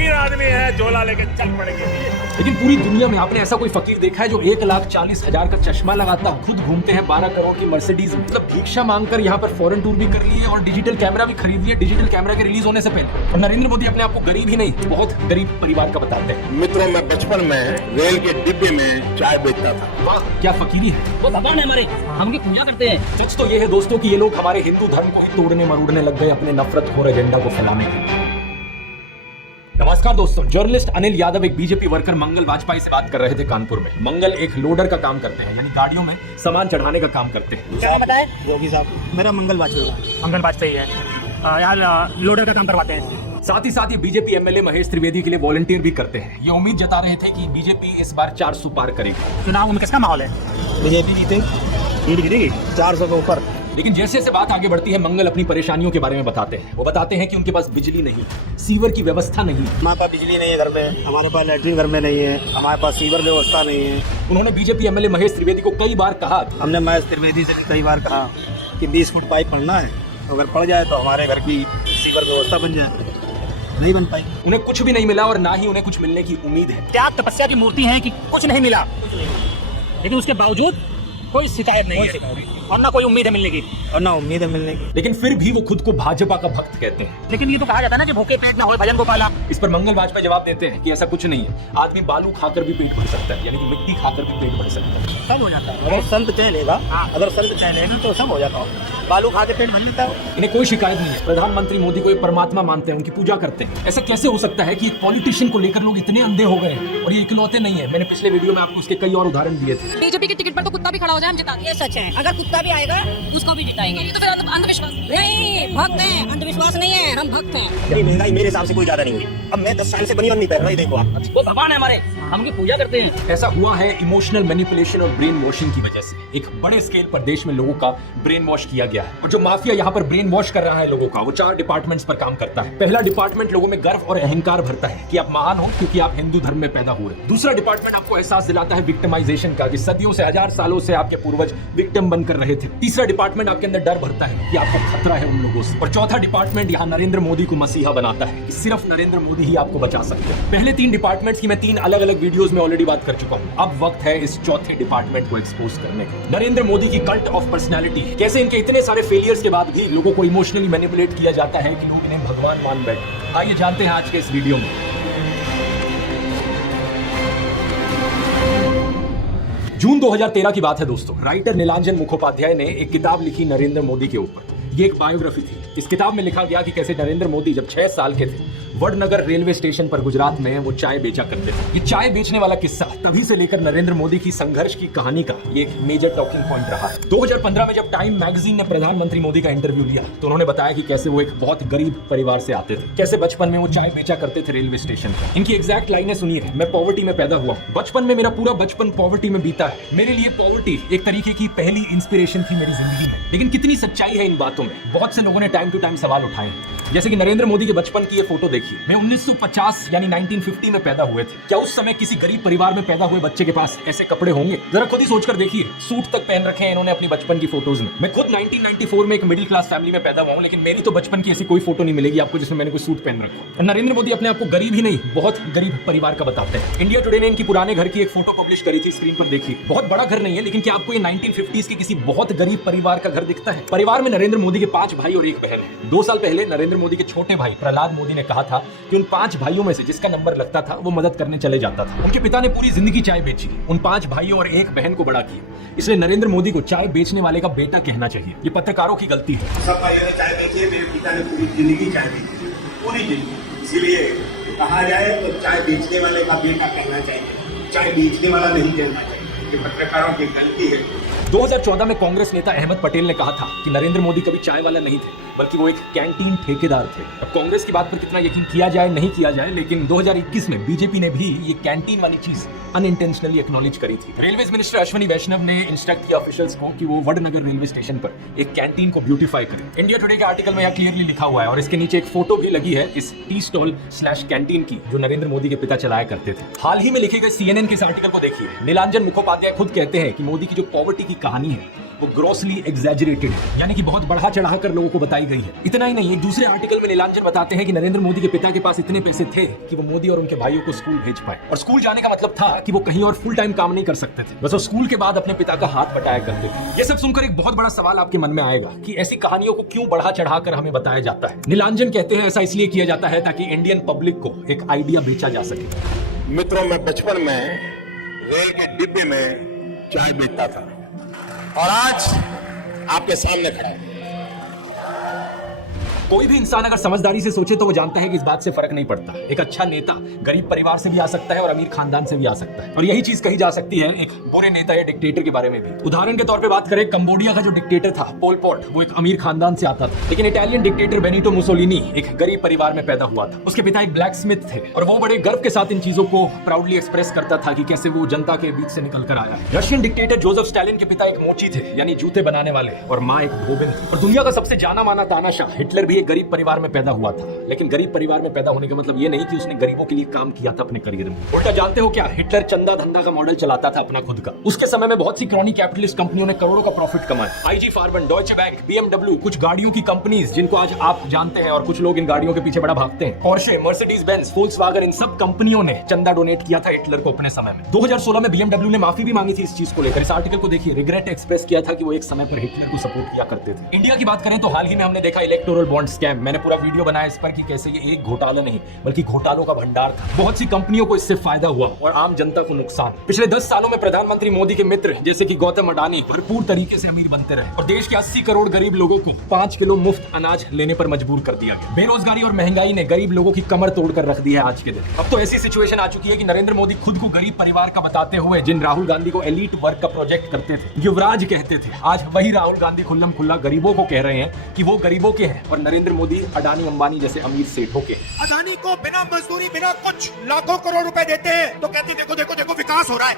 फकीर आदमी है, झोला लेके चल पड़ेंगे। लेकिन पूरी दुनिया में आपने ऐसा कोई फकीर देखा है जो 1,40,000 का चश्मा लगाता खुद घूमते हैं 12 करोड़ की मर्सिडीज में, मतलब भिक्षा मांगकर यहाँ पर फॉरेन टूर भी कर लिए और डिजिटल कैमरा भी खरीद लिया डिजिटल कैमरा के रिलीज होने से पहले। और नरेंद्र मोदी अपने आप को गरीब ही नहीं बहुत गरीब परिवार का बताते हैं। मित्रों, मैं बचपन में रेल के डिब्बे में चाय बेचता था। वाह क्या फकीरी है। वो भगवान है हमारे, हम उनकी पूजा करते हैं। सच तो ये है दोस्तों कि ये लोग हमारे हिंदू धर्म को ही तोड़ने मरोड़ने लग गए अपने नफरत खोर एजेंडा को फैलाने के लिए। नमस्कार दोस्तों, जर्नलिस्ट अनिल यादव एक बीजेपी वर्कर मंगल वाजपेयी से बात कर रहे थे कानपुर में। मंगल एक लोडर का काम करते हैं, यानी गाड़ियों में सामान चढ़ाने का काम करते हैं। क्या बताए? योगी साहब, मेरा मंगल वाजपेयी। मंगल वाजपेयी है यार, लोडर का काम करवाते हैं। साथ ही साथ ये बीजेपी एमएलए महेश त्रिवेदी के लिए वॉलंटियर भी करते हैं। ये उम्मीद जता रहे थे कि बीजेपी इस बार 400 पार करेगी। चुनाव में किसका माहौल है? बीजेपी जीतेगी 400 के ऊपर। लेकिन जैसे जैसे बात आगे बढ़ती है मंगल अपनी परेशानियों के बारे में बताते हैं। वो बताते हैं कि उनके पास बिजली नहीं, सीवर की व्यवस्था नहीं, हमारे पास बिजली नहीं है घर में, हमारे पास लैट्रिन घर में नहीं है, हमारे पास सीवर व्यवस्था नहीं है। उन्होंने बीजेपी एमएलए महेश त्रिवेदी को कई बार कहा, हमने महेश त्रिवेदी से भी कई बार कहा कि 20 फुट पाइप पड़ना है, तो अगर पड़ जाए तो हमारे घर की सीवर व्यवस्था बन जाए। नहीं बन पाई। उन्हें कुछ भी नहीं मिला और ना ही उन्हें कुछ मिलने की उम्मीद है। त्याग तपस्या की मूर्ति है कि कुछ नहीं मिला, लेकिन उसके बावजूद कोई शिकायत नहीं है और ना कोई उम्मीद है मिलने की। और ना उम्मीद है मिलने की। लेकिन फिर भी वो खुद को भाजपा का भक्त कहते हैं। लेकिन ये तो कहा जाता है ना कि भूखे पेट न होए भजन गोपाला। इस पर मंगल वाजपेयी जवाब देते हैं कि ऐसा कुछ नहीं है, आदमी बालू खाकर भी पेट भर सकता है, यानी कि मिट्टी खाकर भी पेट भर सकता है। सब हो जाता है। अगर संत चाह लेगा, अगर संत चाह लेगा तो सब हो जाता है। बालू खा के पेट भर लेता है। इन्हें कोई शिकायत नहीं है। प्रधानमंत्री मोदी को एक परमात्मा मानते हैं, उनकी पूजा करते हैं। ऐसा कैसे हो सकता है कि एक पॉलिटिशियन को लेकर लोग इतने अंधे हो गए? और ये इकलौते नहीं है, मैंने पिछले वीडियो में आपको उसके कई और उदाहरण दिए थे। बीजेपी की टिकट पर तो कुत्ता भी खड़ा हो जाए हम जिता ये सच है, अगर कुत्ता भी आएगा उसको भी जिताएंगे। ये तो फिर अंधविश्वास नहीं, भक्त हैं, अंधविश्वास नहीं है, हम भक्त हैं। ये महंगाई मेरे हिसाब से कोई ज्यादा नहीं हुई। अब मैं 10 साल से बनियान नहीं पहन रहा, देखो आप। वो भगवान है हमारे, हम उनकी पूजा करते हैं। ऐसा हुआ है इमोशनल मैनिपुलेशन और ब्रेन वॉशिंग की वजह से। एक बड़े स्केल पर देश में लोगों का ब्रेन वॉश किया गया है। और जो माफिया यहाँ पर ब्रेन वॉश कर रहा है लोगों का, वो 4 डिपार्टमेंट्स पर काम करता है। पहला डिपार्टमेंट लोगों में गर्व और अहंकार भरता है कि आप महान हो क्योंकि आप हिंदू धर्म में पैदा हुए। दूसरा डिपार्टमेंट आपको एहसास दिलाता है विक्टिमाइजेशन का, कि सदियों से, 1000 सालों से आपके पूर्वज विक्टिम बनकर रहे थे। तीसरा डिपार्टमेंट आपके अंदर डर भरता है कि आपको खतरा है उन लोगों से। और चौथा डिपार्टमेंट यहाँ नरेंद्र मोदी को मसीहा बनाता है कि सिर्फ नरेंद्र मोदी ही आपको बचा सकते हैं। पहले 3 डिपार्टमेंट्स की मैं 3 अलग अलग वीडियोस में ऑलरेडी बात कर चुका हूँ। अब वक्त है इस चौथे डिपार्टमेंट को एक्सपोज करने का। नरेंद्र मोदी की कल्ट ऑफ पर्सनैलिटी, कैसे इनके इतने सारे फेलियर्स के बाद भी लोगों को इमोशनली मैनिपुलेट किया जाता है कि लोग इन्हें भगवान मान बैठे। आइए जानते हैं आज के इस वीडियो में। जून 2013 की बात है दोस्तों। राइटर नीलांजन मुखोपाध्याय ने एक किताब लिखी नरेंद्र मोदी के ऊपर। ये एक बायोग्राफी थी। इस किताब में लिखा गया कि कैसे नरेंद्र मोदी जब 6 साल के थे वडनगर रेलवे स्टेशन पर गुजरात में वो चाय बेचा करते थे। ये चाय बेचने वाला किस्सा तभी से लेकर नरेंद्र मोदी की संघर्ष की कहानी का ये एक मेजर टॉकिंग पॉइंट रहा है। 2015 में जब टाइम मैगजीन ने प्रधानमंत्री मोदी का इंटरव्यू लिया तो उन्होंने बताया कि कैसे वो एक बहुत गरीब परिवार से आते थे, कैसे बचपन में वो चाय बेचा करते थे रेलवे स्टेशन पर। इनकी एग्जैक्ट लाइनें सुनिए। मैं पॉवर्टी में पैदा हुआ, बचपन में मेरा पूरा बचपन पॉवर्टी में बीता है। मेरे लिए पॉवर्टी एक तरीके की पहली इंस्पिरेशन थी मेरी जिंदगी में। लेकिन कितनी सच्चाई है इन बातों में? बहुत से लोगों ने टाइम टू टाइम सवाल उठाए हैं। जैसे कि नरेंद्र मोदी के बचपन की ये फोटो देखिए। मैं 1950 यानी 1950 में पैदा हुए थे। क्या उस समय किसी गरीब परिवार में पैदा हुए बच्चे के पास ऐसे कपड़े होंगे? जरा खुद ही सोचकर देखिए। सूट तक पहन रखे हैं इन्होंने अपनी बचपन की फोटोज में। मैं खुद 1994 में एक मिडिल क्लास फैमिली में पैदा हुआ हूं, लेकिन मेरी तो बचपन की ऐसी कोई फोटो नहीं मिलेगी आपको जिसमें मैंने कोई सूट पहन रखा। नरेंद्र मोदी अपने आप को गरीब ही नहीं बहुत गरीब परिवार का बताते हैं। इंडिया टुडे ने इनकी पुराने घर की एक फोटो पब्लिश करी थी, स्क्रीन पर देखिए। बहुत बड़ा घर नहीं है, लेकिन क्या आपको ये 1950s के किसी बहुत गरीब परिवार का घर दिखता है? परिवार में नरेंद्र मोदी के 5 भाई और 1 बहन है। 2 साल पहले नरेंद्र मोदी के छोटे भाई प्रहलाद मोदी ने कहा था कि उन 5 भाइयों में से जिसका नंबर लगता था वो मदद करने चले जाता था। उनके पिता ने पूरी जिंदगी चाय बेची, उन 5 भाइयों और 1 बहन को बड़ा किया। इसलिए नरेंद्र मोदी को चाय बेचने वाले का बेटा कहना चाहिए। ये पत्रकारों की गलती है। सब भाइयों ने चाय बेची है, मेरे पिता ने पूरी जिंदगी चाय बेची, पूरी जिंदगी। इसीलिए कहा जाए तो चाय बेचने वाले का बेटा कहना चाहिए, चाय बेचने वाला नहीं कहना चाहिए। ये पत्रकारों की गलती है। 2014 में कांग्रेस नेता अहमद पटेल ने कहा था कि नरेंद्र मोदी कभी चाय वाला नहीं थे, बल्कि वो एक कैंटीन ठेकेदार थे। अब कांग्रेस की बात पर कितना यकीन किया जाए नहीं किया जाए, लेकिन 2021 में बीजेपी ने भी ये कैंटीन वाली चीज अनइंटेंशनली एक्नॉलेज करी थी। रेलवेज मिनिस्टर अश्विनी वैष्णव ने इंस्ट्रक्ट किया ऑफिशियल्स को कि वो वडनगर रेलवे स्टेशन पर एक कैंटीन को ब्यूटीफाई करें। इंडिया टुडे के आर्टिकल में यह क्लियरली लिखा हुआ है और इसके नीचे एक फोटो भी लगी है इस टी स्टॉल / कैंटीन की जो नरेंद्र मोदी के पिता चलाया करते थे। हाल ही में लिखे गए CNN के इस आर्टिकल को देखिए। नीलांजन मुखोपाध्याय खुद कहते हैं कि मोदी की जो पॉवर्टी की कहानी है वो ग्रॉसली एग्जैजरेटेड है, यानी कि बहुत बढ़ा चढ़ा कर लोगों को बताई गई है। इतना ही नहीं, एक दूसरे आर्टिकल में नीलांजन बताते हैं कि नरेंद्र मोदी के पिता के पास इतने पैसे थे कि वो मोदी और उनके भाइयों को स्कूल भेज पाए, और स्कूल जाने का मतलब था कि वो कहीं और फुल टाइम काम नहीं कर सकते थे, बस वो स्कूल के बाद अपने पिता का हाथ बटाया करते थे। ये सब सुनकर एक बहुत बड़ा सवाल आपके मन में आएगा कि ऐसी कहानियों को क्यों बढ़ा चढ़ाकर हमें बताया जाता है। नीलांजन कहते हैं ऐसा इसलिए किया जाता है ताकि इंडियन पब्लिक को एक आइडिया बेचा जा सके। मित्रों, मैं बचपन में रेल के डिब्बे में चाय बेचता था और आज आपके सामने खड़ा हूं। कोई भी इंसान अगर समझदारी से सोचे तो वो जानता है कि इस बात से फर्क नहीं पड़ता। एक अच्छा नेता गरीब परिवार से भी आ सकता है और अमीर खानदान से भी आ सकता है, और यही चीज कही जा सकती है एक बुरे नेता या डिक्टेटर के बारे में भी। उदाहरण के तौर पे बात करें, कंबोडिया का जो डिक्टेटर था पोल पॉट, वो एक अमीर खानदान से आता था, लेकिन इटालियन डिक्टेटर बेनिटो मुसोलिनी एक गरीब परिवार में पैदा हुआ था। उसके पिता एक ब्लैक स्मिथ थे और वो बड़े गर्व के साथ इन चीजों को प्राउडली एक्सप्रेस करता था कि कैसे वो जनता के बीच से निकल कर आया है। रशियन डिक्टेटर जोसेफ स्टालिन के पिता एक मोची थे, यानी जूते बनाने वाले, और माँ एक धोबिन थी। और दुनिया का सबसे जाना माना तानाशाह हिटलर भी एक गरीब परिवार में पैदा हुआ था, लेकिन गरीब परिवार में पैदा होने का मतलब ये नहीं कि उसने गरीबों के लिए काम किया था अपने करियर में। उल्टा जानते हो क्या, हिटलर चंदा धंधा का मॉडल चलाता था अपना खुद का। उसके समय में बहुत सी क्रॉनी कैपिटलिस्ट कंपनियों ने करोड़ों का प्रॉफिट कमाया। आईजी फार्मन, डॉयचे बैंक, BMW, कुछ गाड़ियों की कंपनीज जिनको आज आप जानते हैं और कुछ लोग इन गाड़ियों के पीछे बड़ा भागते हैं, पोर्शे, मर्सिडीज बेंज, फोल्क्सवैगन, इन सब कंपनियों ने चंदा डोनेट किया था हिटलर को अपने समय में। 2016 में BMW ने माफी भी मांगी थी इस चीज को लेकर। इस आर्टिकल को देखिए, रिग्रेट एक्सप्रेस किया था कि वो एक समय पर हिटलर को सपोर्ट किया करते थे। इंडिया की बात करें तो हाल ही में हमने देखा इलेक्टोरल बॉन्ड स्कैम। मैंने पूरा वीडियो बनाया इस पर कि कैसे ये एक घोटाला नहीं बल्कि घोटालों का भंडार था। बहुत सी कंपनियों को इससे फायदा हुआ और आम जनता को नुकसान। पिछले 10 सालों में प्रधानमंत्री मोदी के मित्र जैसे कि गौतम अडानी भरपूर तरीके से अमीर बनते रहे और देश के 80 करोड़ गरीब लोगों को 5 किलो मुफ्त अनाज लेने पर मजबूर कर दिया गया। बेरोजगारी और महंगाई ने गरीब लोगों की कमर तोड़कर रख दी है आज के दिन। अब तो ऐसी सिचुएशन आ चुकी है कि नरेंद्र मोदी खुद को गरीब परिवार का बताते हुए जिन राहुल गांधी को एलीट वर्ग का प्रोजेक्ट करते थे, युवराज कहते थे, आज वही राहुल गांधी खुल्लम खुल्ला गरीबों को कह रहे हैं कि वो गरीबों के हैं और नरेंद्र मोदी अडानी अंबानी जैसे अमीर सेठों के। अडानी को बिना मजदूरी बिना कुछ लाखों करोड़ रुपए देते हैं तो कहते देखो देखो देखो विकास हो रहा है।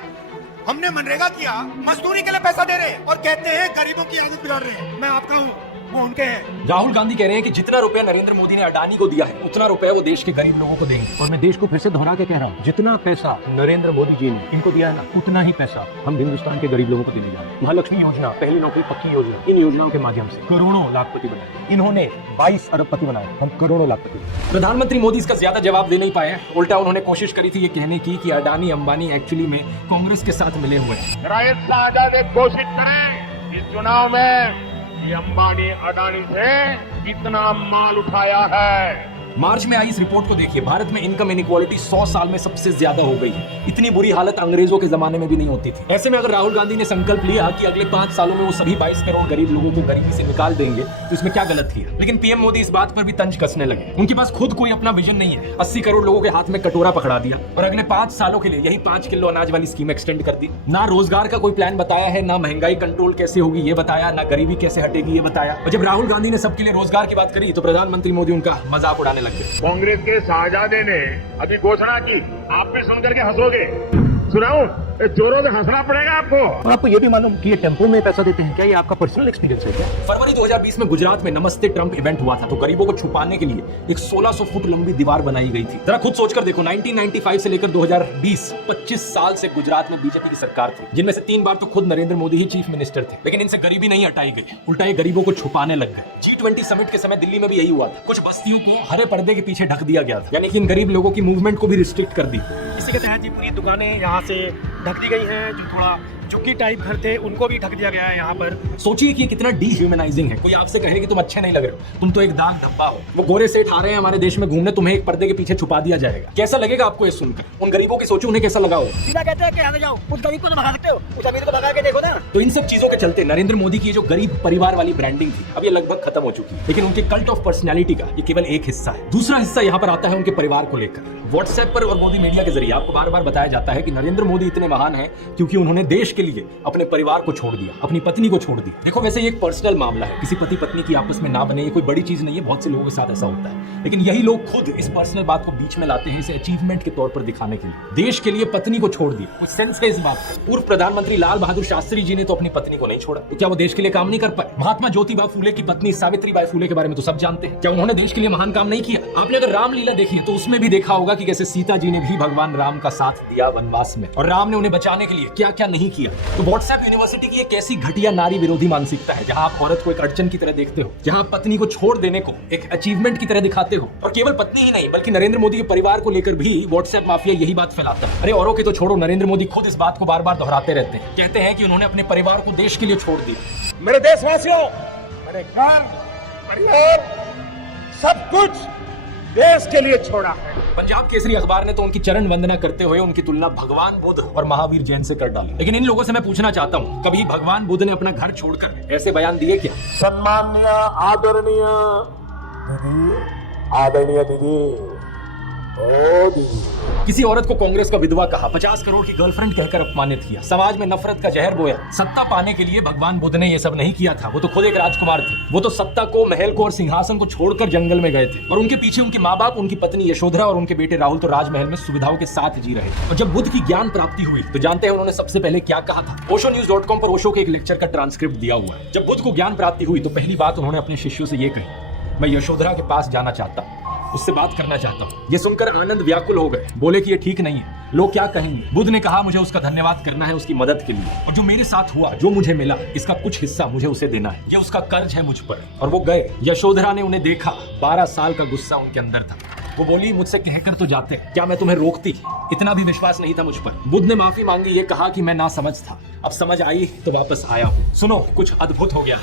हमने मनरेगा किया, मजदूरी के लिए पैसा दे रहे हैं और कहते हैं गरीबों की आदत बिगाड़ रहे हैं। मैं आपका हूँ, वो उनके हैं। राहुल गांधी कह रहे हैं कि जितना रुपया नरेंद्र मोदी ने अडानी को दिया है उतना रुपया वो देश के गरीब लोगों को देंगे। और मैं देश को फिर से दोहरा के कह रहा हूँ, जितना पैसा नरेंद्र मोदी जी ने इनको दिया है ना, उतना ही पैसा हम हिंदुस्तान के गरीब लोगों को देने जा रहे हैं। महालक्ष्मी योजना, पहली नौकरी पक्की योजना, इन योजनाओं के माध्यम से करोड़ों लाखपति बनाए। इन्होंने 22 अरबपति बनाए, हम करोड़ों लाखपति। प्रधानमंत्री मोदी इसका ज्यादा जवाब दे नहीं पाए। उल्टा उन्होंने कोशिश करी थी ये कहने की कि अडानी अंबानी एक्चुअली में कांग्रेस के साथ मिले हुए हैं। कोशिश करें इस चुनाव में ये अंबानी अडानी से कितना माल उठाया है। मार्च में आई इस रिपोर्ट को देखिए, भारत में इनकम इनइक्वालिटी 100 साल में सबसे ज्यादा हो गई है। इतनी बुरी हालत अंग्रेजों के जमाने में भी नहीं होती थी। ऐसे में अगर राहुल गांधी ने संकल्प लिया कि अगले 5 सालों में वो सभी 22 करोड़ गरीब लोगों को गरीबी से निकाल देंगे तो इसमें क्या गलत थी। लेकिन पीएम मोदी इस बात पर भी तंज कसने लगे। उनके पास खुद कोई अपना विजन नहीं है। 80 करोड़ लोगों के हाथ में कटोरा पकड़ा दिया और अगले 5 सालों के लिए यही 5 किलो अनाज वाली स्कीम एक्सटेंड कर दी। ना रोजगार का कोई प्लान बताया है, ना महंगाई कंट्रोल कैसे होगी ये बताया, ना गरीबी कैसे हटेगी ये बताया। और जब राहुल गांधी ने सबके लिए रोजगार की बात करी तो प्रधानमंत्री मोदी उनका मजाक उड़ाने लग गए। कांग्रेस के शाहजादे ने अभी घोषणा की, आप भी सुनकर के हंसोगे। सुनाऊं, जोरों से हंसना पड़ेगा आपको। और आपको ये भी मालूम कि ये टेम्पो में पैसा देते हैं, क्या ये आपका पर्सनल एक्सपीरियंस है क्या? फरवरी 2020 में गुजरात में नमस्ते ट्रंप इवेंट हुआ था तो गरीबों को छुपाने के लिए एक 1600 फुट लंबी दीवार बनाई गई थी। जरा खुद सोचकर देखो, 1995 से लेकर 2020 25 साल से गुजरात में बीजेपी की सरकार थी, जिनमें से 3 बार तो खुद नरेंद्र मोदी ही चीफ मिनिस्टर थे, लेकिन इनसे गरीबी नहीं हटाई गई, उल्टा ये गरीबों को छुपाने लग गए। G20 समिट के समय दिल्ली में भी यही हुआ था। कुछ बस्तियों को हरे पर्दे के पीछे ढक दिया गया था, यानी कि इन गरीब लोगों की मूवमेंट को भी रिस्ट्रिक्ट कर दी। इसी के तहत ये पूरी दुकानें यहाँ से ढक दी गई हैं। जो थोड़ा झुग्गी टाइप घर थे उनको भी ढक दिया गया है यहाँ पर। सोचिए कि कितना डिह्यूमनाइजिंग है। कोई आपसे कहे कि तुम अच्छे नहीं लग रहे हो, तुम तो एक दाग धब्बा हो। वो गोरे सेठ आ रहे हैं हमारे देश में घूमने, तुम्हें एक पर्दे के पीछे छुपा दिया जाएगा। कैसा लगेगा आपको ये सुनकर? उन गरीबों की सोचो, उन्हें कैसा लगा होगा। सीधा कहते हैं कि आगे जाओ, उस गरीब को तो भगा सकते हो, उस अमीर को भगा के देखो ना। तो इन सब चीजों के चलते नरेंद्र मोदी की जो गरीब परिवार वाली ब्रांडिंग थी अब ये लगभग खत्म हो चुकी है। लेकिन उनके कल्ट ऑफ पर्सनैलिटी का ये केवल एक हिस्सा है। दूसरा हिस्सा यहाँ पर आता है उनके परिवार को लेकर। व्हाट्सएप पर और मोदी मीडिया के जरिए आपको बार बार बताया जाता है कि नरेंद्र मोदी इतने महान हैं क्योंकि उन्होंने देश के लिए अपने परिवार को छोड़ दिया, अपनी पत्नी को छोड़ दिया। देखो, वैसे ये एक पर्सनल मामला है, किसी पति पत्नी की आपस में ना बने, ये कोई बड़ी चीज नहीं है, बहुत से लोगों के साथ ऐसा होता है। लेकिन यही लोग खुद इस पर्सनल बात को बीच में लाते हैं इसे अचीवमेंट के तौर पर दिखाने के लिए। देश के लिए पत्नी को छोड़ दिया, कुछ सेंस है इस बात का? पूर्व प्रधानमंत्री लाल बहादुर शास्त्री जी ने तो अपनी पत्नी को नहीं छोड़ा, तो क्या वो देश के लिए काम नहीं कर पाए? महात्मा ज्योतिबा फूले की पत्नी सावित्रीबाई फूले के बारे में तो सब जानते हैं, क्या उन्होंने देश के लिए महान काम नहीं किया? आपने अगर रामलीला देखी है तो उसमें भी देखा होगा कि कैसे सीता जी ने भी भगवान राम का साथ दिया वनवास में, और राम ने उन्हें बचाने के लिए क्या क्या नहीं किया। तो व्हाट्सएप यूनिवर्सिटी की एक ऐसी घटिया नारी विरोधी मानसिकता है जहां आप औरत को एक अड़चन की तरह देखते हो, जहां आप पत्नी को छोड़ देने को एक अचीवमेंट की तरह दिखाते हो। और केवल पत्नी ही नहीं बल्कि नरेंद्र मोदी के परिवार को लेकर भी व्हाट्सएप माफिया यही बात फैलाता है। अरे औरों के तो छोड़ो, नरेंद्र मोदी खुद इस बात को बार बार दोहराते रहते हैं। कहते हैं कि उन्होंने अपने परिवार को देश के लिए छोड़ दिया। मेरे देशवासियों, मेरे घर परिवार सब कुछ देश के लिए छोड़ा है। पंजाब केसरी अखबार ने तो उनकी चरण वंदना करते हुए उनकी तुलना भगवान बुद्ध और महावीर जैन से कर डाली। लेकिन इन लोगों से मैं पूछना चाहता हूँ, कभी भगवान बुद्ध ने अपना घर छोड़कर ऐसे बयान दिए क्या? सम्माननीय आदरणीय दीदी, आदरणीय दीदी, ओ दीदी। किसी औरत को कांग्रेस का विधवा कहा, 50 करोड़ की गर्लफ्रेंड कहकर अपमानित किया, समाज में नफरत का जहर बोया। सत्ता पाने के लिए भगवान बुद्ध ने ये सब नहीं किया था, वो तो खुद एक राजकुमार थे। वो तो सत्ता को, महल को और सिंहासन को छोड़कर जंगल में गए थे और उनके पीछे उनके माँ बाप, उनकी पत्नी यशोधरा और उनके बेटे राहुल तो राजमहल में सुविधाओं के साथ जी रहे। और जब बुद्ध की ज्ञान प्राप्ति हुई तो जानते हैं उन्होंने सबसे पहले क्या कहा था? oshonews.com पर ओशो के एक लेक्चर का ट्रांसक्रिप्ट दिया हुआ है। जब बुद्ध को ज्ञान प्राप्ति हुई तो पहली बात उन्होंने अपने शिष्यों से ये कही, मैं यशोधरा के पास जाना चाहता हूँ, उससे बात करना चाहता हूँ। ये सुनकर आनंद व्याकुल हो गए, बोले कि ये ठीक नहीं है, लोग क्या कहेंगे। बुद्ध ने कहा मुझे उसका धन्यवाद करना है उसकी मदद के लिए, और जो मेरे साथ हुआ, जो मुझे मिला, इसका कुछ हिस्सा मुझे उसे देना है, ये उसका कर्ज है मुझ पर। और वो गए। यशोधरा ने उन्हें देखा, 12 साल का गुस्सा उनके अंदर था। वो बोली मुझसे कहकर तो जाते, क्या मैं तुम्हें रोकती? इतना भी विश्वास नहीं था मुझ पर। बुद्ध ने माफी मांगी, ये कहा कि मैं ना समझ था, अब समझ आई तो वापस आया हूँ। सुनो, कुछ अद्भुत हो गया।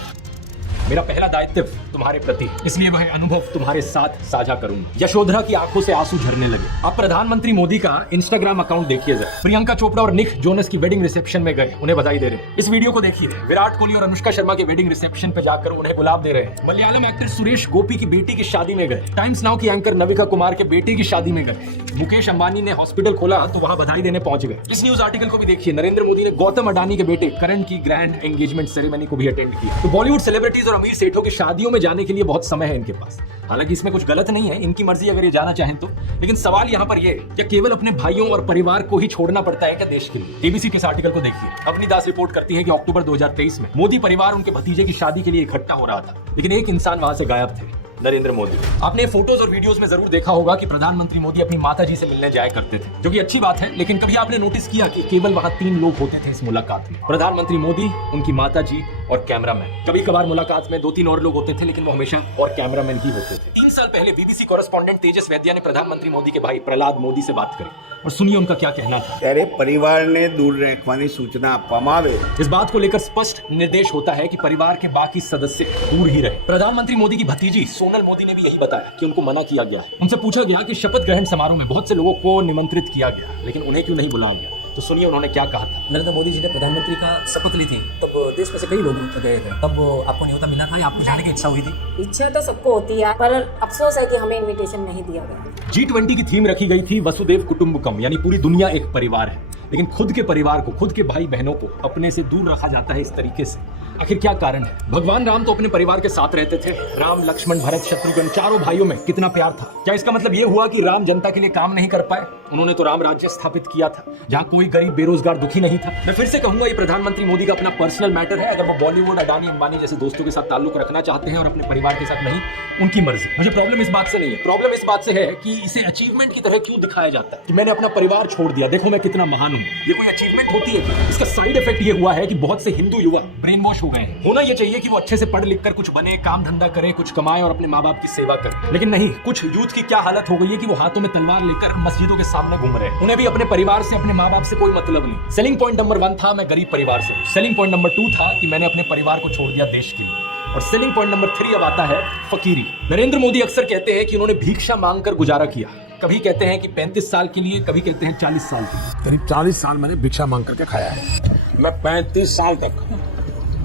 मेरा पहला दायित्व तुम्हारे प्रति, इसलिए वह अनुभव तुम्हारे साथ साझा करूंगा। यशोधरा की आंखों से आंसू झरने लगे। अब प्रधानमंत्री मोदी का इंस्टाग्राम अकाउंट देखिए जरा। प्रियंका चोपड़ा और निक जोनस की वेडिंग रिसेप्शन में गए, उन्हें बधाई दे रहे हैं। इस वीडियो को देखिए, विराट कोहली और अनुष्का शर्मा के वेडिंग रिसेप्शन पे जाकर उन्हें गुलाब दे रहे हैं। मलयालम एक्टर सुरेश गोपी की बेटी की शादी में गए। टाइम्स नाउ की एंकर नविका कुमार के बेटे की शादी में गए। मुकेश अंबानी ने हॉस्पिटल खोला तो वहां बधाई देने पहुंच गए। इस न्यूज आर्टिकल को भी देखिए, नरेंद्र मोदी ने गौतम अडानी के बेटे करण की ग्रैंड एंगेजमेंट सेरेमनी को भी अटेंड किया। तो बॉलीवुड सेलिब्रिटीज और अमीर सेठों की शादियों में जाने के लिए बहुत समय है इनके पास। हालांकि इसमें कुछ गलत नहीं है, इनकी मर्जी अगर ये जाना चाहें तो। लेकिन सवाल यहाँ पर ये, क्या केवल अपने भाइयों और परिवार को ही छोड़ना पड़ता है क्या देश के लिए? एबीसी के इस आर्टिकल को देखिए। अवनी दास रिपोर्ट करती है कि अक्टूबर 2023 में मोदी परिवार उनके भतीजे की शादी के लिए इकट्ठा हो रहा था, लेकिन एक इंसान वहां से गायब थे, नरेंद्र मोदी। आपने फोटोज और वीडियोस में जरूर देखा होगा कि प्रधानमंत्री मोदी अपनी माताजी से मिलने जाया करते थे, जो कि अच्छी बात है। लेकिन कभी आपने नोटिस किया कि केवल वहां 3 लोग होते थे इस मुलाकात में? प्रधानमंत्री मोदी, उनकी माताजी और कैमरामैन। कभी कभार मुलाकात में 2-3 और लोग होते थे, लेकिन वो हमेशा और कैमरामैन ही होते थे। 3 साल पहले बीबीसी कॉरेस्पॉन्डेंट तेजस वैद्या ने प्रधानमंत्री मोदी के भाई प्रहलाद मोदी से बात करी, और सुनिए उनका क्या कहना था। ત્યારે પરિવારને દૂર રાખવાની સૂચના આપવામાં આવે। इस बात को लेकर स्पष्ट निर्देश होता है कि परिवार के बाकी सदस्य दूर ही रहे। प्रधानमंत्री मोदी की भतीजी सोनल मोदी ने भी यही बताया कि उनको मना किया गया है। उनसे पूछा गया कि शपथ ग्रहण समारोह में बहुत से लोगों को निमंत्रित किया गया, लेकिन उन्हें क्यों नहीं बुलाया गया? तो सुनिए उन्होंने क्या कहा था। नरेंद्र मोदी जी ने प्रधानमंत्री का शपथ ली थी, तब देश में से कई लोग गए थे, तब आपको न्योता मिला था या आपको जाने की इच्छा हुई थी? इच्छा तो सबको होती है, पर अफसोस है कि हमें इनविटेशन नहीं दिया गया। G20 की थीम रखी गई थी वसुदेव कुटुंबकम, यानी पूरी दुनिया एक परिवार है। लेकिन खुद के परिवार को, खुद के भाई बहनों को अपने से दूर रखा जाता है इस तरीके से। आखिर क्या कारण है? भगवान राम तो अपने परिवार के साथ रहते थे। राम, लक्ष्मण, भरत, शत्रुघ्न, चारों भाइयों में कितना प्यार था। क्या इसका मतलब ये हुआ कि राम जनता के लिए काम नहीं कर पाए? उन्होंने तो राम राज्य स्थापित किया था, जहाँ कोई गरीब बेरोजगार दुखी नहीं था। मैं फिर से कहूंगा, ये प्रधानमंत्री मोदी का अपना पर्सनल मैटर है। अगर वो बॉलीवुड, अडानी, अंबानी जैसे दोस्तों के साथ ताल्लुक रखना चाहते हैं और अपने परिवार के साथ नहीं, उनकी मर्जी। मुझे प्रॉब्लम इस बात से नहीं है, प्रॉब्लम इस बात से है कि इसे अचीवमेंट की तरह क्यों दिखाया जाता है कि मैंने अपना परिवार छोड़ दिया, देखो मैं कितना महान हूँ। ये कोई अचीवमेंट होती है? इसका साइड इफेक्ट ये हुआ है कि बहुत से हिंदू युवा ब्रेन वॉश हो गए हैं। होना ये चाहिए कि वो अच्छे से पढ़ लिख कर कुछ बने, काम धंधा करे, कुछ कमाए और अपने माँ बाप की सेवा करे। लेकिन नहीं, कुछ यूथ की क्या हालत हो गई है कि वो हाथों में तलवार लेकर मस्जिदों के सामने घूम रहे हैं। उन्हें भी अपने परिवार से, अपने माँ बाप से कोई मतलब नहीं। सेलिंग पॉइंट नंबर 1 था, मैं गरीब परिवार से हूँ। सेलिंग पॉइंट नंबर 2 था कि मैंने अपने परिवार को छोड़ दिया देश के लिए। और सेलिंग पॉइंट नंबर 3 अब आता है फकीरी। नरेंद्र मोदी अक्सर कहते हैं कि उन्होंने भिक्षा मांगकर गुजारा किया। कभी कहते हैं कि 35 साल के लिए, कभी कहते हैं 40 साल के लिए। करीब 40 साल मैंने भिक्षा मांग करके खाया है। मैं 35 साल तक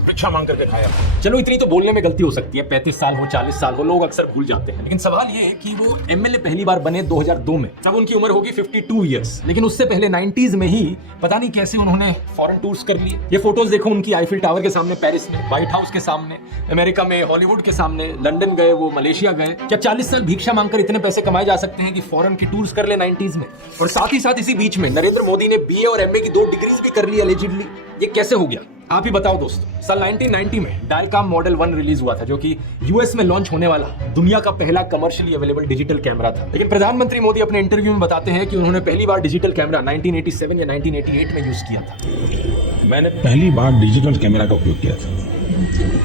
भिक्षा मांग करके खाया। चलो इतनी तो बोलने में गलती हो सकती है, 35 साल हो, 40 साल हो, लोग अक्सर भूल जाते हैं। लेकिन सवाल ये है कि वो एमएलए पहली बार बने 2002 में, तब उनकी उम्र होगी 52 ईयर्स। लेकिन उससे पहले 90s में ही पता नहीं कैसे उन्होंने फॉरेन टूर्स कर लिए। ये फोटोज देखो उनकी, आईफिल टावर के सामने पेरिस में, व्हाइट हाउस के सामने अमेरिका में, हॉलीवुड के सामने, लंदन गए, वो मलेशिया गए। क्या 40 साल भिक्षा मांगकर इतने पैसे कमाए जा सकते हैं कि फॉरेन की टूर्स कर ले 90s में? और साथ ही साथ इसी बीच में नरेंद्र मोदी ने बीए और एमए की 2 डिग्रीज भी कर ली एलिजिबली। ये कैसे हो गया? आप ही बताओ दोस्तों, साल 1990 में डायलकॉम मॉडल 1 रिलीज हुआ था, जो कि यूएस में लॉन्च होने वाला दुनिया का पहला कमर्शियली अवेलेबल डिजिटल कैमरा था। लेकिन प्रधानमंत्री मोदी अपने इंटरव्यू में बताते हैं कि उन्होंने पहली बार डिजिटल कैमरा 1987 या 1988 में यूज किया था। मैंने पहली बार डिजिटल कैमरा का उपयोग किया था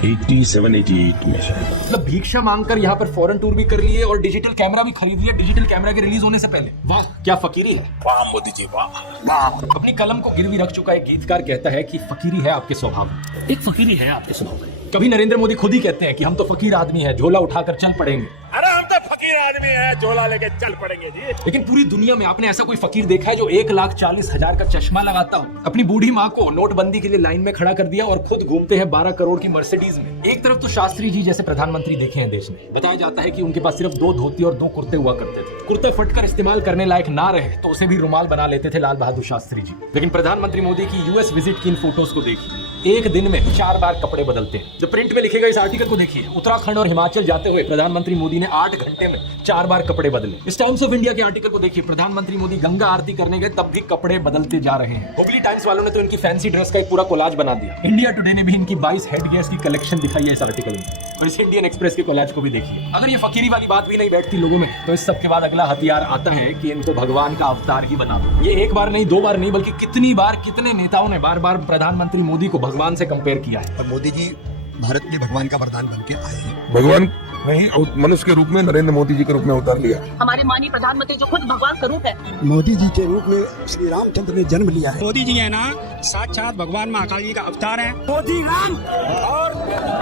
87-88 में। मतलब भिक्षा मांगकर यहाँ पर फॉरेन टूर भी कर लिए और डिजिटल कैमरा भी खरीद लिया डिजिटल कैमरा के रिलीज होने से पहले। वाह क्या फकीरी है। वाह मोदी जी वाह। अपनी कलम को गिरवी रख चुका एक गीतकार कहता है कि फकीरी है आपके स्वभाव में। एक फकीरी है आपके स्वभाव में। कभी नरेंद्र मोदी खुद ही कहते हैं कि हम तो फकीर आदमी हैं, झोला उठाकर चल पड़ेंगे। अरे हम तो फकीर आदमी है, झोला लेके चल पड़ेंगे जी। लेकिन पूरी दुनिया में आपने ऐसा कोई फकीर देखा है जो 1,40,000 का चश्मा लगाता हो, अपनी बूढ़ी माँ को नोटबंदी के लिए लाइन में खड़ा कर दिया और खुद घूमते हैं 12 करोड़ की मर्सिडीज में। एक तरफ तो शास्त्री जी जैसे प्रधानमंत्री देखे हैं देश ने। बताया जाता है कि उनके पास सिर्फ 2 धोती और 2 कुर्ते हुआ करते थे। कुर्ता फटकर इस्तेमाल करने लायक ना रहे तो उसे भी रुमाल बना लेते थे लाल बहादुर शास्त्री जी। लेकिन प्रधानमंत्री मोदी की यूएस विजिट की इन फोटोज को देखिए, एक दिन में 4 बार कपड़े बदलते हैं। जो प्रिंट में लिखेगा इस आर्टिकल को देखिए, उत्तराखंड और हिमाचल जाते हुए प्रधानमंत्री मोदी ने 8 घंटे में 4 बार कपड़े बदले। इस टाइम्स ऑफ इंडिया के आर्टिकल को देखिए, प्रधानमंत्री मोदी गंगा आरती करने गए तब भी कपड़े बदलते जा रहे हैं। हुबली टाइम्स वालों ने तो इनकी फैंसी ड्रेस का एक पूरा कोलाज बना दिया। इंडिया टुडे ने भी इनकी 22 हेडगियर्स की कलेक्शन दिखाई है इस आर्टिकल में। और इस इंडियन एक्सप्रेस के कोलाज को भी देखिए। अगर ये फकीरी वाली बात भी नहीं बैठती लोगों में, तो इस सब के बाद अगला हथियार आता है कि इनको भगवान का अवतार ही बना दो। ये एक बार नहीं, 2 बार नहीं, बल्कि कितनी बार कितने नेताओं ने बार बार प्रधानमंत्री मोदी को भगवान से कंपेयर किया है। और मोदी जी भारत में भगवान का वरदान बन के आए हैं। भगवान नहीं मनुष्य के रूप में नरेंद्र मोदी जी के रूप में उतार लिया। हमारे माननीय प्रधानमंत्री जो खुद भगवान का रूप है, मोदी जी के रूप में श्री रामचंद्र ने जन्म लिया है। मोदी जी है ना साक्षात भगवान महाकाल जी का अवतार है। मोदी राम और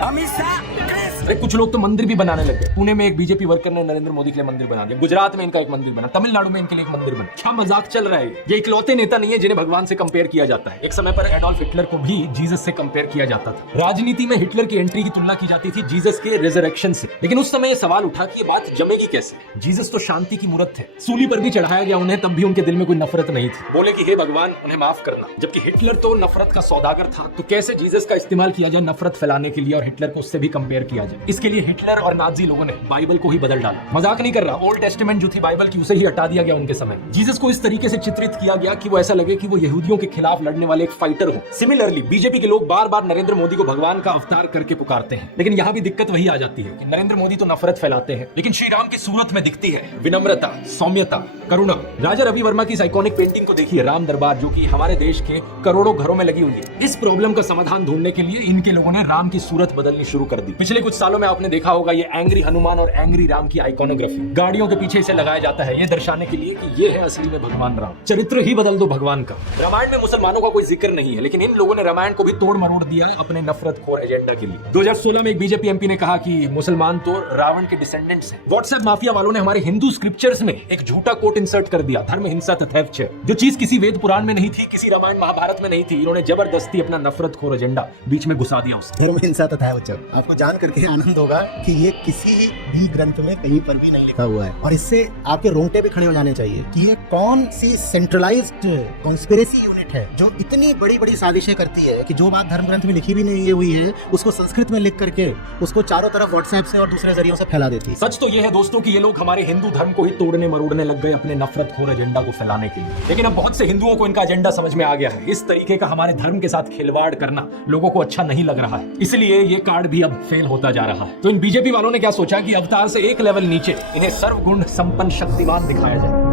अमित शाह। अरे कुछ लोग तो मंदिर भी बनाने लगे। पुणे में एक बीजेपी वर्कर ने नरेंद्र मोदी के लिए मंदिर बना दिया, गुजरात में इनका एक मंदिर बना, तमिलनाडु में इनके लिए एक मंदिर बना। क्या मजाक चल रहा है। ये इकलौते नेता नहीं है जिन्हें भगवान से कंपेयर किया जाता है। एक समय पर एडोल्फ हिटलर को भी जीसस से कंपेयर किया जाता था। राजनीति में हिटलर की एंट्री की तुलना की जाती थी जीसस के रिजरेक्शन से। लेकिन उस समय सवाल उठा कि ये बात जमेगी कैसे। जीसस तो शांति की मूर्त थे, सूली पर भी चढ़ाया गया उन्हें, तब भी उनके दिल में कोई नफरत नहीं थी। बोले कि हे भगवान उन्हें माफ करना। जबकि हिटलर तो नफरत का सौदागर था, तो कैसे जीसस का इस्तेमाल किया जाए नफरत फैलाने के लिए और हिटलर को उससे भी कंपेयर किया जाए। इसके लिए हिटलर और नाजी लोगों ने बाइबल को ही बदल डाला। मजाक नहीं कर रहा, ओल्ड टेस्टामेंट जो थी बाइबल की, उसे ही हटा दिया गया उनके समय। जीसस को इस तरीके से चित्रित किया गया कि वो ऐसा लगे कि वो यहूदियों के खिलाफ लड़ने वाले एक फाइटर हो। सिमिलरली बीजेपी के लोग बार बार नरेंद्र मोदी को भगवान का अवतार करके पुकारते हैं। लेकिन यहाँ भी दिक्कत वही आ जाती है कि नरेंद्र मोदी तो नफरत फैलाते हैं, लेकिन श्री राम की सूरत में दिखती है विनम्रता, सौम्यता, करुणा। राजा रवि वर्मा की इस आइकॉनिक पेंटिंग को देखिए, राम दरबार, जो कि हमारे देश के करोड़ों घरों में लगी हुई है। इस प्रॉब्लम का समाधान ढूंढने के लिए इनके लोगों ने राम की सूरत बदलनी शुरू कर दी। पिछले कुछ सालों में आपने देखा होगा ये एंग्री हनुमान और एंग्री राम की आइकॉनोग्राफी गाड़ियों के पीछे इसे लगाया जाता है, ये दर्शाने के लिए कि ये है असली में भगवान राम। चरित्र ही बदल दो भगवान का। रामायण में मुसलमानों का कोई जिक्र नहीं है, लेकिन इन लोगों ने रामायण को भी तोड़ मरोड़ दिया अपने नफरतखोर एजेंडा के लिए। 2016 में एक बीजेपी एमपी ने कहा कि मुसलमान तो रावण के डिसेंडेंट्स हैं। व्हाट्सएप माफिया वालों ने हमारे हिंदू स्क्रिप्चर्स में एक झूठा कोट इंसर्ट कर दिया, धर्म हिंसा तथा जो चीज किसी वेद पुराण में नहीं थी, किसी रामायण महाभारत में नहीं थी, इन्होंने जबरदस्ती अपना नफरतखोर एजेंडा बीच में घुसा दिया उसने। धर्म हिंसा तथा आपको जान करके आनंद होगा कि ये किसी भी ग्रंथ में कहीं पर भी नहीं लिखा हुआ है, और इससे आपके रोंगटे भी खड़े हो जाने चाहिए कि ये कौन सी सेंट्रलाइज्ड कॉन्स्पिरेसी यूनिट है जो इतनी बड़ी बड़ी साजिशें करती है कि जो बात धर्म ग्रंथ में लिखी भी नहीं हुई है उसको संस्कृत में लिख करके उसको चारों तरफ व्हाट्सएप से और दूसरे जरियों से फैला देती है। सच तो ये है दोस्तों कि ये लोग हमारे हिंदू धर्म को ही तोड़ने मरोड़ने लग गए अपने नफरतखोर एजेंडा को फैलाने के लिए। लेकिन अब बहुत से हिंदुओं को इनका एजेंडा समझ में आ गया है। इस तरीके का हमारे धर्म के साथ खिलवाड़ करना लोगों को अच्छा नहीं लग रहा है, इसलिए ये कार्ड भी अब फेल होता जा रहा है। तो इन बीजेपी वालों ने क्या सोचा कि अवतार से एक लेवल नीचे इन्हें सर्वगुण संपन्न शक्तिमान दिखाया जाए।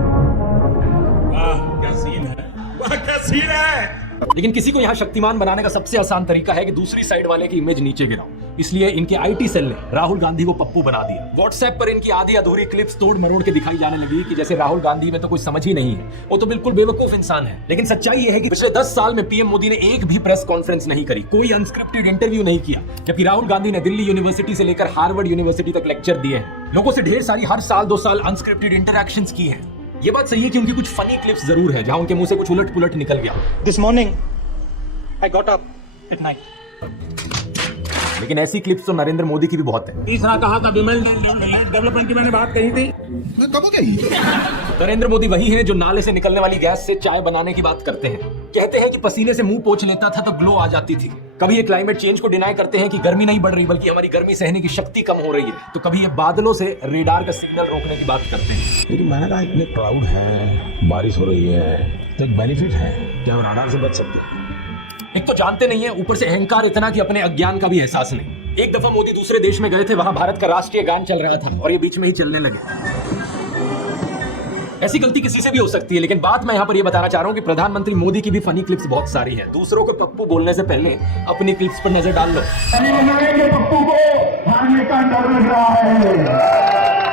वाह क्या सीन है, वाह क्या सीन है। लेकिन किसी को यहाँ शक्तिमान बनाने का सबसे आसान तरीका है कि दूसरी साइड वाले की इमेज नीचे गिराओ। इसलिए इनके आईटी सेल ने राहुल गांधी को पप्पू बना दिया। व्हाट्सएप पर इनकी आधी अधूरी क्लिप्स तोड़ मरोड़ के दिखाई जाने लगी कि जैसे राहुल गांधी में तो कोई समझ ही नहीं है, वो तो बिल्कुल बेवकूफ इंसान है। लेकिन सच्चाई ये है कि पिछले 10 साल में पीएम मोदी ने एक भी प्रेस कॉन्फ्रेंस नहीं करी, कोई अनस्क्रिप्टेड इंटरव्यू नहीं किया, जबकि राहुल गांधी ने दिल्ली यूनिवर्सिटी से लेकर हार्वर्ड यूनिवर्सिटी तक लेक्चर दिए हैं, लोगों से ढेर सारी हर साल 2 साल अनस्क्रिप्टेड इंटरैक्शंस की हैं। ये बात सही है कि उनकी कुछ फनी क्लिप्स जरूर है जहां उनके मुंह से कुछ उलट पुलट निकल गया। This morning I got up at night. लेकिन ऐसी क्लिप्स तो नरेंद्र मोदी की भी बहुत है। तीसरा कहा था विमेन डेवलपमेंट की मैंने बात कही थी, कब गई? नरेंद्र मोदी वही हैं जो नाले से निकलने वाली गैस से चाय बनाने की बात करते हैं। कहते हैं कि पसीने से मुंह पोंछ लेता था तो ग्लो आ जाती थी। कभी ये क्लाइमेट चेंज को डिनाई करते हैं कि गर्मी नहीं बढ़ रही बल्कि हमारी गर्मी सहने की शक्ति कम हो रही है, तो कभी ये बादलों से रेडार का सिग्नल रोकने की बात करते हैं। लेकिन मैंने कहा इतने क्राउड है, बारिश हो रही है, तो एक बेनिफिट है कि हम राडार से बच सकते हैं। एक तो जानते नहीं है, ऊपर से अहंकार इतना कि अपने अज्ञान का भी एहसास नहीं। एक दफा मोदी दूसरे देश में गए थे, वहां भारत का राष्ट्रीय गान चल रहा था और ये बीच में ही चलने लगे। ऐसी गलती किसी से भी हो सकती है, लेकिन बात मैं यहाँ पर ये बताना चाह रहा हूँ कि प्रधानमंत्री मोदी की भी फनी क्लिप्स बहुत सारी हैं। दूसरों को पप्पू बोलने से पहले अपनी क्लिप्स पर नजर डाल लो। पप्पू को हारने का डर लग रहा है,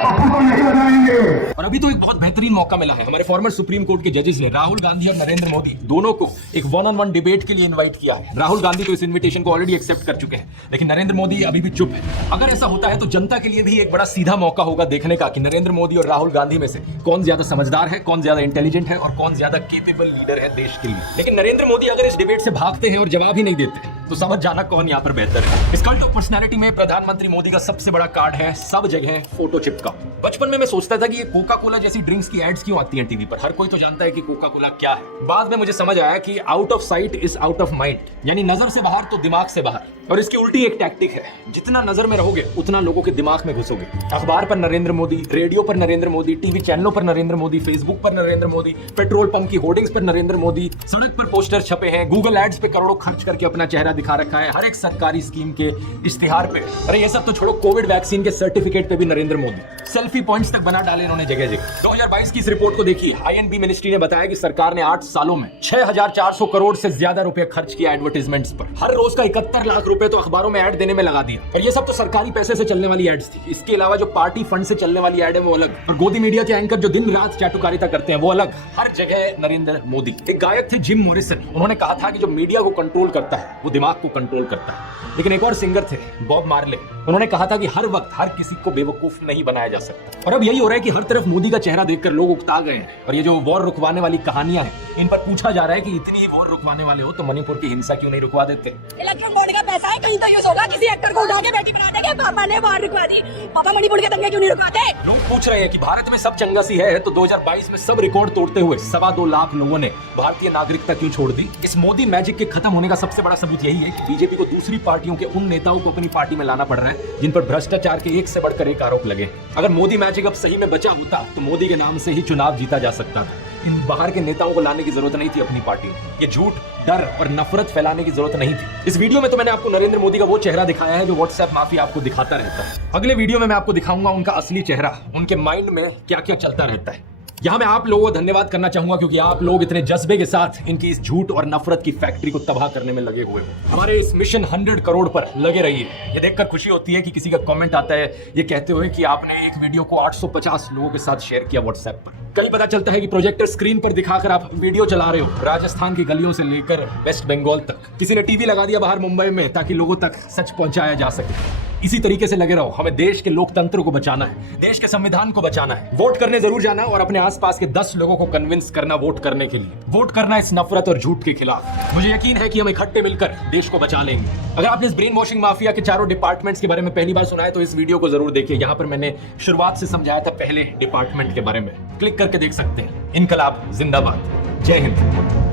पप्पू को नहीं लगाएंगे। और अभी तो एक बहुत बेहतरीन मौका मिला है। हमारे फॉर्मर सुप्रीम कोर्ट के जजेस ने राहुल गांधी और नरेंद्र मोदी दोनों को एक वन ऑन वन डिबेट के लिए इनवाइट किया है। राहुल गांधी तो इस इनविटेशन को ऑलरेडी एक्सेप्ट कर चुके हैं, लेकिन नरेंद्र मोदी अभी भी चुप है। अगर ऐसा होता है तो जनता के लिए भी एक बड़ा सीधा मौका होगा देखने का कि नरेंद्र मोदी और राहुल गांधी में से कौन ज्यादा समझदार है, कौन ज्यादा इंटेलिजेंट है और कौन ज्यादा केपेबल लीडर है देश के लिए। लेकिन नरेंद्र मोदी अगर इस डिबेट से भागते हैं और जवाब ही नहीं देते तो समझ जाना कौन यहाँ पर बेहतर है। इस कल्ट ऑफ पर्सनैलिटी में प्रधानमंत्री मोदी का सबसे बड़ा कार्ड है सब जगह फोटो चिपका। बचपन में मैं सोचता था कि ये कोका कोला जैसी ड्रिंक्स की एड्स क्यों आती हैं टीवी पर। हर कोई तो जानता है कि कोका कोला क्या है। बाद में मुझे समझ आया कि out of site is out of mind, यानी नजर से बाहर तो दिमाग से बाहर। और इसकी उल्टी एक टैक्टिक है, जितना नजर में रहोगे उतना लोगों के दिमाग में घुसोगे। अखबार पर नरेंद्र मोदी, रेडियो पर नरेंद्र मोदी, टीवी चैनलों पर नरेंद्र मोदी, फेसबुक पर नरेंद्र मोदी, पेट्रोल पंप की होर्डिंग्स पर नरेंद्र मोदी, सड़क पर पोस्टर छपे हैं, गूगल एड्स पे करोड़ों खर्च करके अपना चेहरा दिखा रखा है, हर एक सरकारी स्कीम के इश्तिहार पे। अरे ये सब तो छोड़ो, कोविड वैक्सीन के सर्टिफिकेट पे भी नरेंद्र मोदी। सेल्फी पॉइंट्स तक बना डाले इन्होंने जगह जगह। 2022 की इस रिपोर्ट को देखिए। आईएनबी मिनिस्ट्री ने बताया कि सरकार ने 8 सालों में 6400 करोड़ से ज्यादा रुपए खर्च किया एडवर्टाइजमेंट्स पर। हर रोज का 71 लाख रुपए तो अखबारों में ऐड देने में लगा दिया। और ये सब तो सरकारी पैसे से चलने वाली एड्स थी। इसके अलावा जो पार्टी फंड से चलने वाली एड है वो अलग, और गोदी मीडिया के एंकर जो दिन रात चाटुकारिता करते हैं वो अलग। हर जगह नरेंद्र मोदी। एक गायक थे जिम मॉरिसन, उन्होंने कहा था कि जो मीडिया को कंट्रोल करता है वो दिमाग को कंट्रोल करता है। लेकिन एक और सिंगर थे बॉब मार्ले, उन्होंने कहा था कि हर वक्त हर किसी को बेवकूफ नहीं बनाया जा सकता। और अब यही हो रहा है कि हर तरफ मोदी का चेहरा देखकर लोग उकता गए हैं। और ये जो वॉर रुकवाने वाली कहानियां हैं, इन पर पूछा जा रहा है कि इतनी ही वॉर रुकवाने वाले हो तो मणिपुर की हिंसा क्यों नहीं रुकवा देते। इलेक्ट्रॉन बोर्ड का पैसा है, कहीं तो यूज होगा। किसी एक्टर को उठा के बेटी बना देंगे, पापा ने वॉर रुकवा दी, पापा मणिपुर के दंगे क्यों नहीं रुकवाते। लोग पूछ रहे हैं कि भारत में सब चंगा सी है तो 2022 में सब रिकॉर्ड तोड़ते हुए 2.25 लाख लोगों ने भारतीय नागरिकता क्यों छोड़ दी। इस मोदी मैजिक के खत्म होने का सबसे बड़ा सबूत यही है कि बीजेपी को दूसरी पार्टियों के उन नेताओं को अपनी पार्टी में लाना पड़ रहा है जिन पर भ्रष्टाचार के एक से बढ़कर एक आरोप लगे। अगर मोदी मैजिक अब सही में बचा होता तो मोदी के नाम से ही चुनाव जीता जा सकता था। इन बाहर के नेताओं को लाने की जरूरत नहीं थी अपनी पार्टी में। ये झूठ, डर और नफरत फैलाने की जरूरत नहीं थी। इस वीडियो में तो मैंने आपको नरेंद्र मोदी का वो चेहरा दिखाया है जो व्हाट्सएप माफिया आपको दिखाता रहता है। अगले वीडियो में मैं आपको दिखाऊंगा उनका असली चेहरा, उनके माइंड में क्या क्या चलता रहता है। यहाँ मैं आप लोगों को धन्यवाद करना चाहूंगा क्योंकि आप लोग इतने जज्बे के साथ इनकी इस झूठ और नफरत की फैक्ट्री को तबाह करने में लगे हुए हो। हमारे इस मिशन 100 करोड़ पर लगे रहिए। ये देखकर खुशी होती है कि किसी का कमेंट आता है ये कहते हुए कि आपने एक वीडियो को 850 लोगों के साथ शेयर किया व्हाट्सएप पर। कल पता चलता है कि प्रोजेक्टर स्क्रीन पर दिखाकर आप वीडियो चला रहे हो राजस्थान की गलियों से लेकर वेस्ट बंगाल तक। किसी ने टीवी लगा दिया बाहर मुंबई में ताकि लोगों तक सच पहुंचाया जा सके। इसी तरीके से लगे रहो। हमें देश के लोकतंत्र को बचाना है, देश के संविधान को बचाना है। वोट करने जरूर जाना और अपने आसपास के 10 लोगों को कन्विंस करना वोट करने के लिए। वोट करना इस नफरत और झूठ के खिलाफ। मुझे यकीन है कि हम इकट्ठे मिलकर देश को बचा लेंगे। अगर आपने इस ब्रेन वॉशिंग माफिया के चारों डिपार्टमेंट्स के बारे में पहली बार सुना है तो इस वीडियो को जरूर देखिए। यहाँ पर मैंने शुरुआत से समझाया था पहले डिपार्टमेंट के बारे में, क्लिक करके देख सकते हैं। इनकलाब जिंदाबाद। जय हिंद।